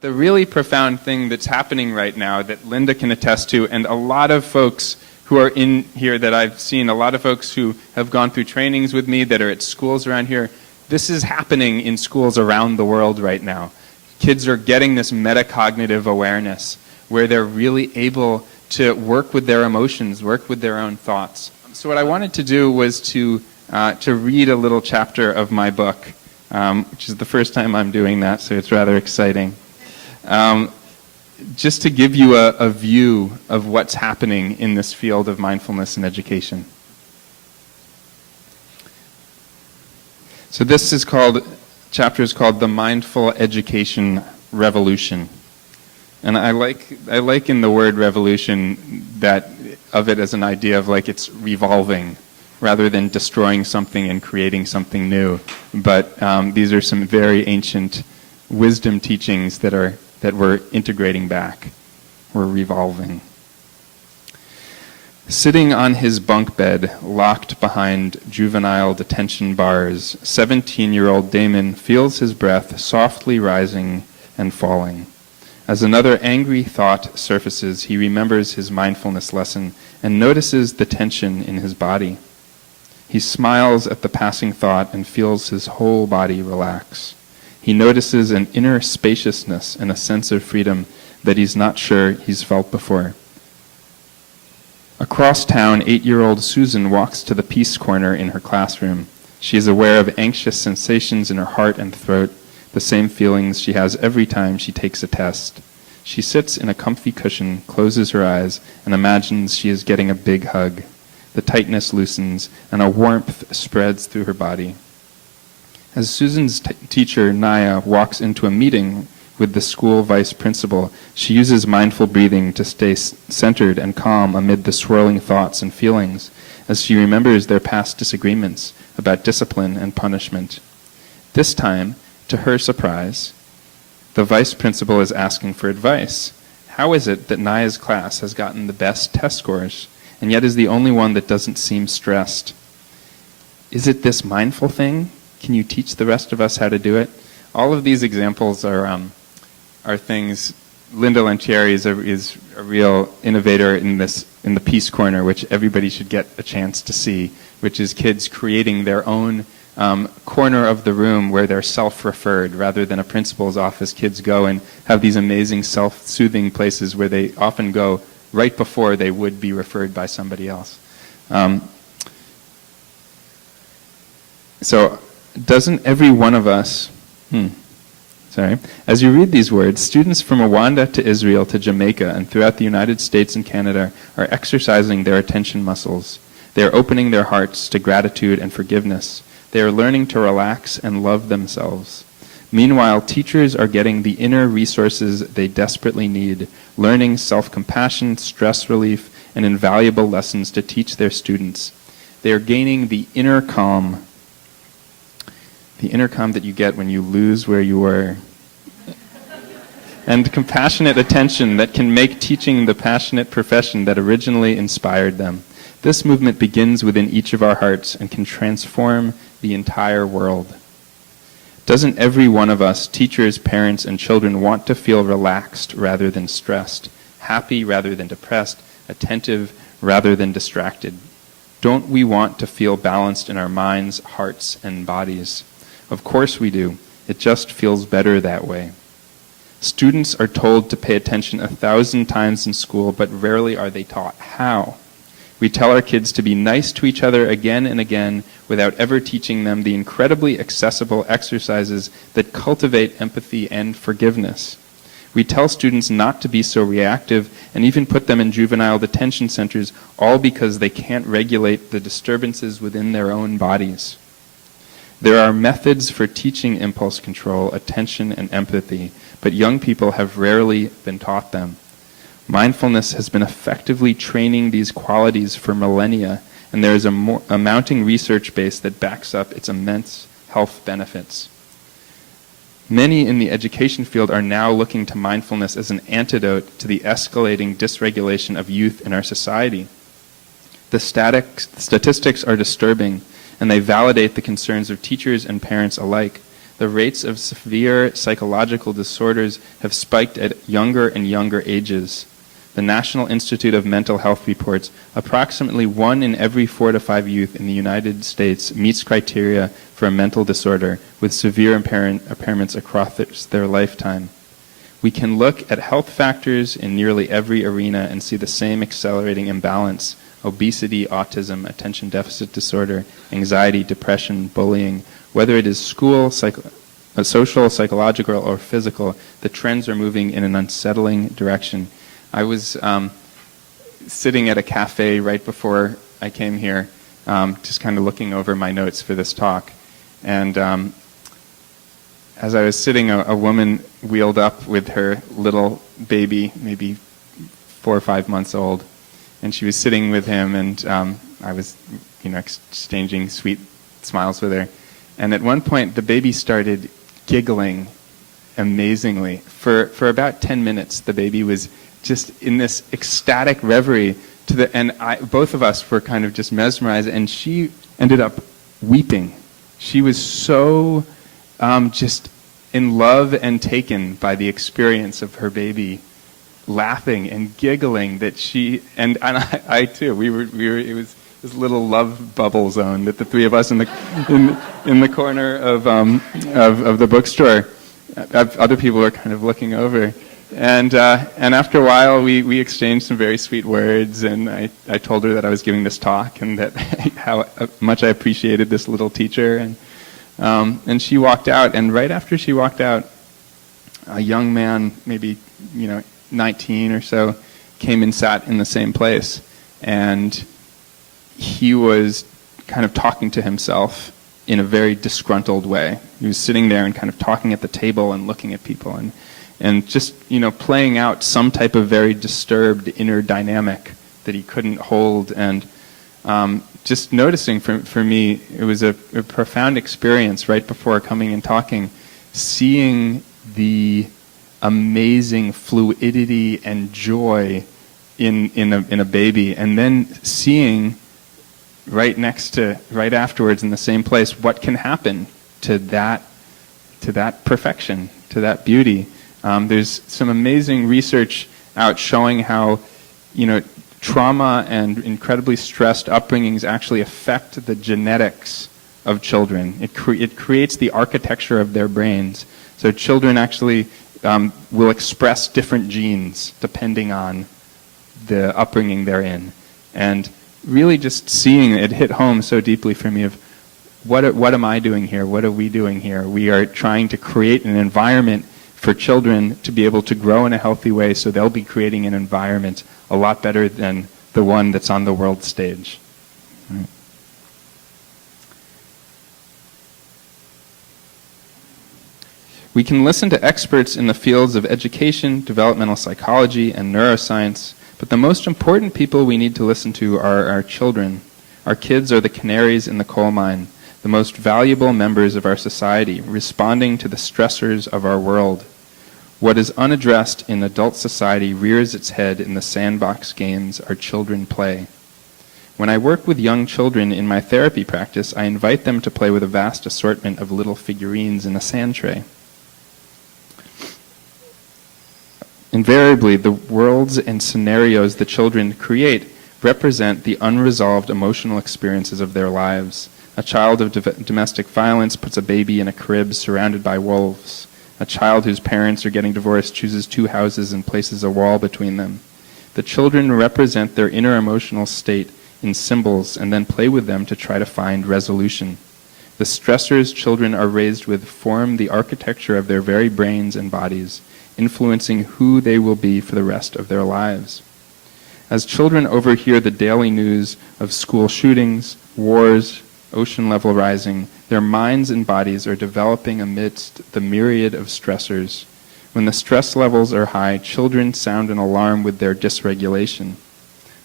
The really profound thing that's happening right now that Linda can attest to, and a lot of folks who are in here that I've seen, a lot of folks who have gone through trainings with me that are at schools around here, this is happening in schools around the world right now. Kids are getting this metacognitive awareness where they're really able to work with their emotions, work with their own thoughts. So what I wanted to do was to read a little chapter of my book, which is the first time I'm doing that, so it's rather exciting. Just to give you a view of what's happening in this field of mindfulness and education. So this chapter is called The Mindful Education Revolution. And I like in the word revolution of it as an idea of like it's revolving rather than destroying something and creating something new. But these are some very ancient wisdom teachings that we're integrating back. We're revolving. Sitting on his bunk bed, locked behind juvenile detention bars, 17-year-old Damon feels his breath softly rising and falling. As another angry thought surfaces, he remembers his mindfulness lesson and notices the tension in his body. He smiles at the passing thought and feels his whole body relax. He notices an inner spaciousness and a sense of freedom that he's not sure he's felt before. Across town, 8-year-old Susan walks to the peace corner in her classroom. She is aware of anxious sensations in her heart and throat, the same feelings she has every time she takes a test. She sits in a comfy cushion, closes her eyes, and imagines she is getting a big hug. The tightness loosens, and a warmth spreads through her body. As Susan's teacher, Naya, walks into a meeting with the school vice principal, she uses mindful breathing to stay centered and calm amid the swirling thoughts and feelings as she remembers their past disagreements about discipline and punishment. This time, to her surprise, the vice principal is asking for advice. How is it that Naya's class has gotten the best test scores, and yet is the only one that doesn't seem stressed? Is it this mindful thing? Can you teach the rest of us how to do it? All of these examples are things. Linda Lancieri is a real innovator in the Peace Corner, which everybody should get a chance to see, which is kids creating their own corner of the room where they're self-referred rather than a principal's office. Kids go and have these amazing self-soothing places where they often go right before they would be referred by somebody else. So doesn't every one of us, as you read these words, students from Rwanda to Israel to Jamaica and throughout the United States and Canada are exercising their attention muscles. They are opening their hearts to gratitude and forgiveness. They are learning to relax and love themselves. Meanwhile, teachers are getting the inner resources they desperately need, learning self-compassion, stress relief, and invaluable lessons to teach their students. They are gaining the inner calm that you get when you lose where you were, and compassionate attention that can make teaching the passionate profession that originally inspired them. This movement begins within each of our hearts and can transform the entire world. Doesn't every one of us, teachers, parents, and children, want to feel relaxed rather than stressed, happy rather than depressed, attentive rather than distracted? Don't we want to feel balanced in our minds, hearts, and bodies? Of course we do. It just feels better that way. Students are told to pay attention 1,000 times in school, but rarely are they taught how. We tell our kids to be nice to each other again and again without ever teaching them the incredibly accessible exercises that cultivate empathy and forgiveness. We tell students not to be so reactive and even put them in juvenile detention centers, all because they can't regulate the disturbances within their own bodies. There are methods for teaching impulse control, attention, and empathy, but young people have rarely been taught them. Mindfulness has been effectively training these qualities for millennia, and there is a mounting research base that backs up its immense health benefits. Many in the education field are now looking to mindfulness as an antidote to the escalating dysregulation of youth in our society. The statistics are disturbing, and they validate the concerns of teachers and parents alike. The rates of severe psychological disorders have spiked at younger and younger ages. The National Institute of Mental Health reports approximately 1 in every 4 to 5 youth in the United States meets criteria for a mental disorder with severe impairments across their lifetime. We can look at health factors in nearly every arena and see the same accelerating imbalance: obesity, autism, attention deficit disorder, anxiety, depression, bullying. Whether it is school, social, psychological, or physical, the trends are moving in an unsettling direction. I was sitting at a cafe right before I came here, just kind of looking over my notes for this talk. And as I was sitting, a woman wheeled up with her little baby, maybe 4 or 5 months old. And she was sitting with him, and I was, exchanging sweet smiles with her. And at one point, the baby started giggling amazingly. For about 10 minutes, the baby was just in this ecstatic reverie. Both of us were kind of just mesmerized, and she ended up weeping. She was so just in love and taken by the experience of her baby laughing and giggling that she and I too. We were. It was this little love bubble zone that the three of us in the corner of the bookstore. Other people were kind of looking over, and after a while we exchanged some very sweet words, and I told her that I was giving this talk and that how much I appreciated this little teacher, and she walked out, and right after she walked out, a young man, maybe 19 or so, came and sat in the same place, and he was kind of talking to himself in a very disgruntled way. He was sitting there and kind of talking at the table and looking at people and just playing out some type of very disturbed inner dynamic that he couldn't hold. And just noticing for me, it was a profound experience right before coming and talking, seeing the amazing fluidity and joy in a baby, and then seeing right afterwards in the same place what can happen to that perfection, to that beauty. There's some amazing research out showing how trauma and incredibly stressed upbringings actually affect the genetics of children. It creates the architecture of their brains. So children actually will express different genes depending on the upbringing they're in. And really just seeing it hit home so deeply for me of what am I doing here? What are we doing here? We are trying to create an environment for children to be able to grow in a healthy way, so they'll be creating an environment a lot better than the one that's on the world stage. Right. We can listen to experts in the fields of education, developmental psychology, and neuroscience, but the most important people we need to listen to are our children. Our kids are the canaries in the coal mine, the most valuable members of our society, responding to the stressors of our world. What is unaddressed in adult society rears its head in the sandbox games our children play. When I work with young children in my therapy practice, I invite them to play with a vast assortment of little figurines in a sand tray. Invariably, the worlds and scenarios the children create represent the unresolved emotional experiences of their lives. A child of domestic violence puts a baby in a crib surrounded by wolves. A child whose parents are getting divorced chooses 2 houses and places a wall between them. The children represent their inner emotional state in symbols and then play with them to try to find resolution. The stressors children are raised with form the architecture of their very brains and bodies, influencing who they will be for the rest of their lives. As children overhear the daily news of school shootings, wars, ocean level rising, their minds and bodies are developing amidst the myriad of stressors. When the stress levels are high, children sound an alarm with their dysregulation.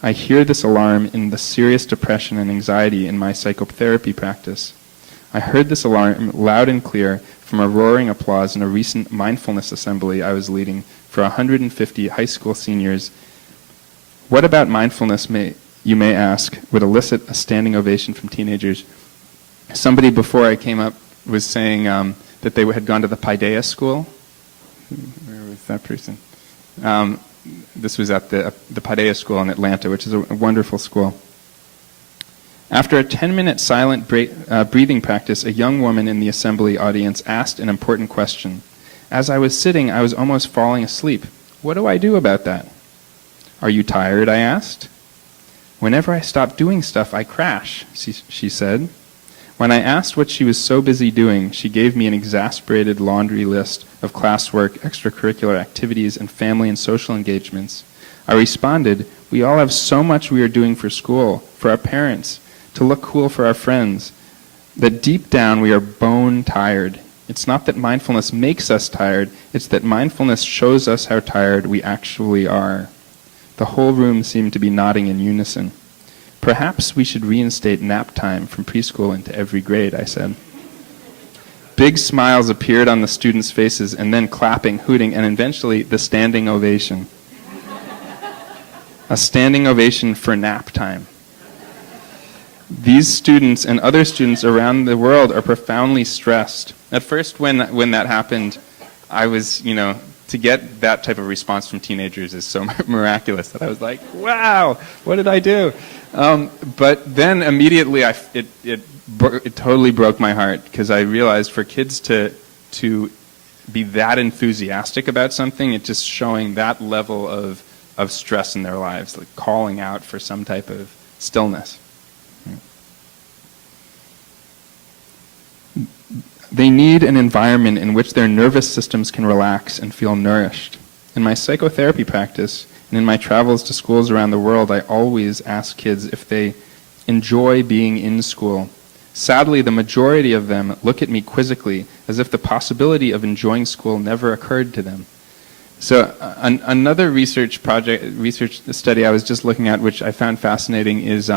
I hear this alarm in the serious depression and anxiety in my psychotherapy practice. I heard this alarm loud and clear from a roaring applause in a recent mindfulness assembly I was leading for 150 high school seniors. What about mindfulness, you may ask, would elicit a standing ovation from teenagers? Somebody before I came up was saying that they had gone to the Paideia school. Where was that person? This was at the Paideia school in Atlanta, which is a wonderful school. After a 10-minute silent breathing practice, a young woman in the assembly audience asked an important question. As I was sitting, I was almost falling asleep. What do I do about that? Are you tired? I asked. Whenever I stop doing stuff, I crash, she said. When I asked what she was so busy doing, she gave me an exasperated laundry list of classwork, extracurricular activities, and family and social engagements. I responded, we all have so much we are doing for school, for our parents, to look cool for our friends, that deep down we are bone tired. It's not that mindfulness makes us tired, it's that mindfulness shows us how tired we actually are. The whole room seemed to be nodding in unison. Perhaps we should reinstate nap time from preschool into every grade, I said. Big smiles appeared on the students' faces, and then clapping, hooting, and eventually the standing ovation. A standing ovation for nap time. These students and other students around the world are profoundly stressed. At first, when that happened, I was, to get that type of response from teenagers is so miraculous that I was like, wow, what did I do? But then immediately it totally broke my heart, because I realized for kids to be that enthusiastic about something, it's just showing that level of stress in their lives, like calling out for some type of stillness. They need an environment in which their nervous systems can relax and feel nourished. In my psychotherapy practice and in my travels to schools around the world, I always ask kids if they enjoy being in school. Sadly, the majority of them look at me quizzically, as if the possibility of enjoying school never occurred to them. So another research study I was just looking at, which I found fascinating, is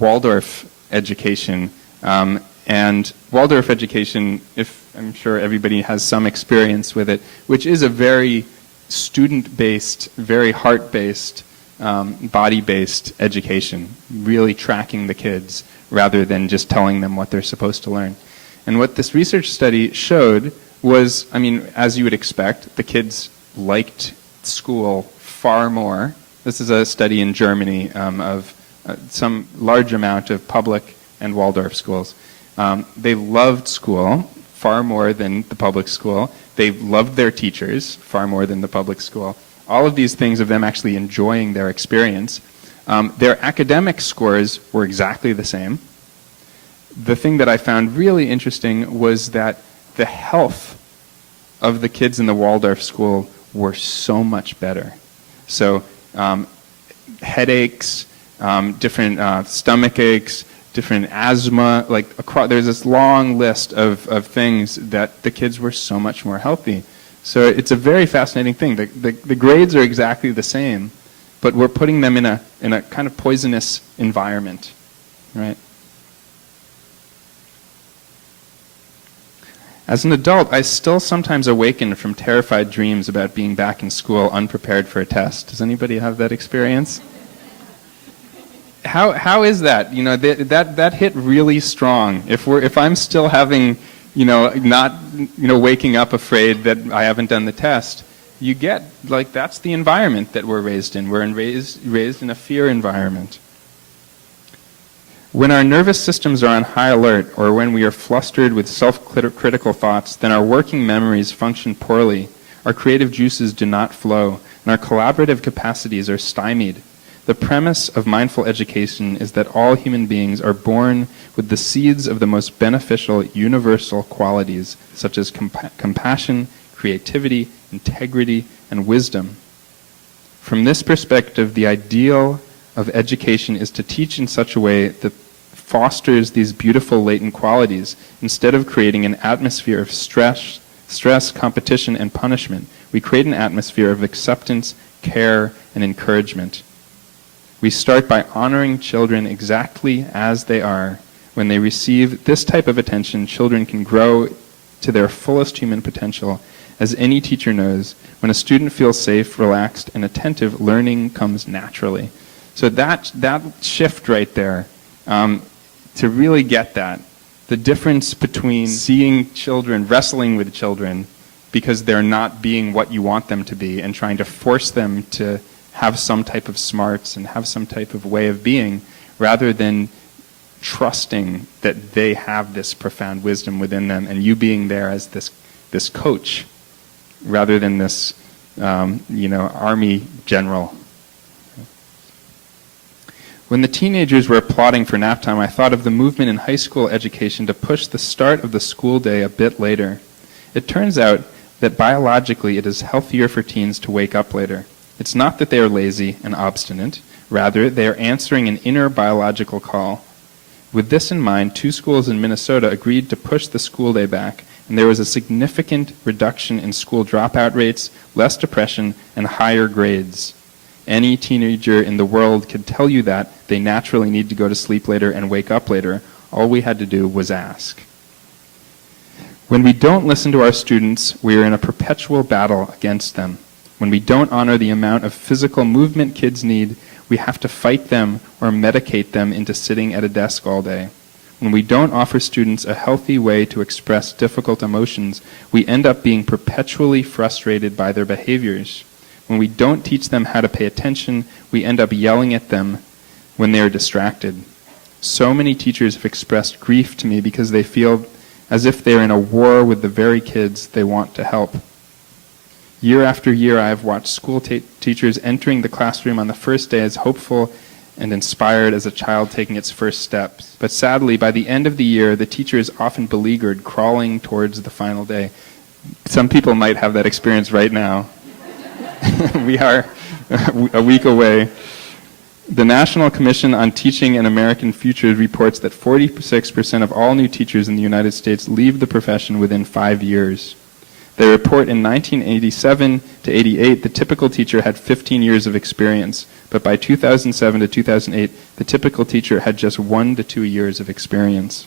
Waldorf education. And Waldorf education, I'm sure everybody has some experience with it, which is a very student-based, very heart-based, body-based education, really tracking the kids rather than just telling them what they're supposed to learn. And what this research study showed was, as you would expect, the kids liked school far more. This is a study in Germany of some large amount of public and Waldorf schools. They loved school far more than the public school. They loved their teachers far more than the public school. All of these things of them actually enjoying their experience. Their academic scores were exactly the same. The thing that I found really interesting was that the health of the kids in the Waldorf school were so much better. So headaches, different stomach aches, different asthma, there's this long list of things that the kids were so much more healthy. So it's a very fascinating thing. The grades are exactly the same, but we're putting them in a kind of poisonous environment, right? As an adult, I still sometimes awaken from terrified dreams about being back in school unprepared for a test. Does anybody have that experience? How is that? That hit really strong. If I'm still having, not, waking up afraid that I haven't done the test, you get, that's the environment that we're raised in. We're raised in a fear environment. When our nervous systems are on high alert, or when we are flustered with self-critical thoughts, then our working memories function poorly, our creative juices do not flow, and our collaborative capacities are stymied. The premise of mindful education is that all human beings are born with the seeds of the most beneficial universal qualities, such as compassion, creativity, integrity, and wisdom. From this perspective, the ideal of education is to teach in such a way that fosters these beautiful latent qualities. Instead of creating an atmosphere of stress, competition, and punishment, we create an atmosphere of acceptance, care, and encouragement. We start by honoring children exactly as they are. When they receive this type of attention, children can grow to their fullest human potential. As any teacher knows, when a student feels safe, relaxed, and attentive, learning comes naturally. So that shift right there, to really get that The difference between seeing children, wrestling with children, because they're not being what you want them to be, and trying to force them to have some type of smarts and have some type of way of being, rather than trusting that they have this profound wisdom within them, and you being there as this coach, rather than this army general. When the teenagers were applauding for nap time, I thought of the movement in high school education to push the start of the school day a bit later. It turns out that biologically it is healthier for teens to wake up later. It's not that they are lazy and obstinate. Rather, they are answering an inner biological call. With this in mind, 2 schools in Minnesota agreed to push the school day back, and there was a significant reduction in school dropout rates, less depression, and higher grades. Any teenager in the world could tell you that they naturally need to go to sleep later and wake up later. All we had to do was ask. When we don't listen to our students, we are in a perpetual battle against them. When we don't honor the amount of physical movement kids need, we have to fight them or medicate them into sitting at a desk all day. When we don't offer students a healthy way to express difficult emotions, we end up being perpetually frustrated by their behaviors. When we don't teach them how to pay attention, we end up yelling at them when they are distracted. So many teachers have expressed grief to me because they feel as if they are in a war with the very kids they want to help. Year after year, I have watched school teachers entering the classroom on the first day as hopeful and inspired as a child taking its first steps. But sadly, by the end of the year, the teacher is often beleaguered, crawling towards the final day. Some people might have that experience right now. We are a week away. The National Commission on Teaching and American Futures reports that 46% of all new teachers in the United States leave the profession within 5 years. They report in 1987 to 88, the typical teacher had 15 years of experience, but by 2007 to 2008, the typical teacher had just 1 to 2 years of experience.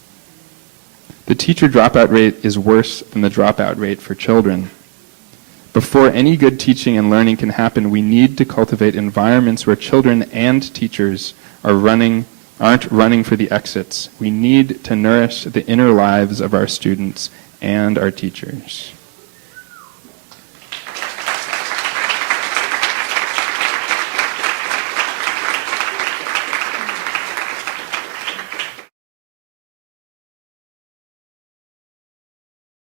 The teacher dropout rate is worse than the dropout rate for children. Before any good teaching and learning can happen, we need to cultivate environments where children and teachers aren't running for the exits. We need to nourish the inner lives of our students and our teachers.